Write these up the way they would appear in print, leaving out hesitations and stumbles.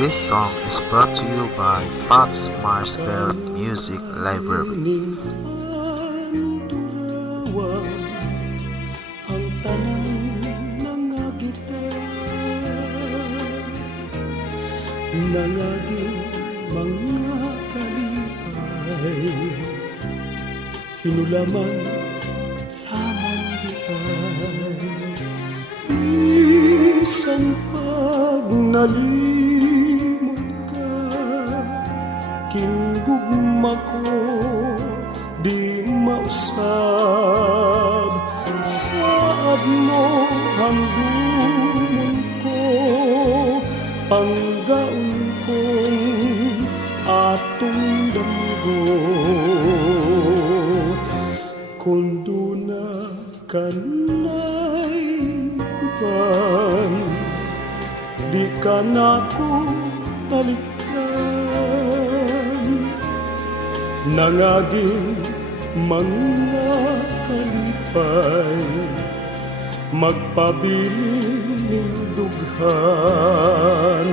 This song is brought to you by Pat's Marsville Music Library. Ang tanan nangagita, nangaging mga kalipay, hinulaman lamang di ay isang pag nalimot ka, kinggugma ko di mausab, saad mo handumon ko, panggaon kong atong damgo. Kung na kanay uban, di ka na ko balikan, nangaging mga kalipay, magpabiling ning dughan.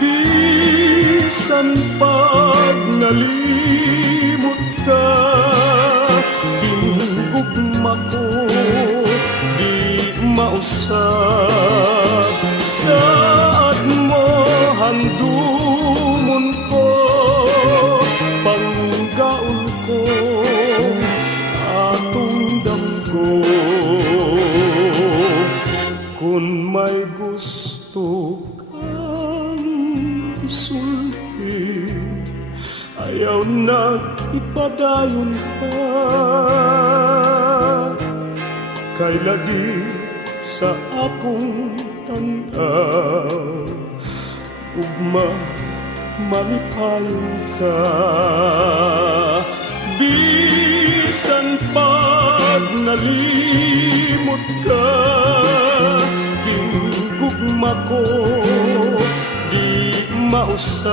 Bisan pag nalimot ka, kinugma ko di mausap, saad mo handumon ko, panggaon ko atong damgo. Kung may gusto kang isulti, ayaw na ipadayon pa, kay lagi sa akong tanaw, ugma malipayon ka. Bisan pag nalimot ka, kinggugma ko di mausap,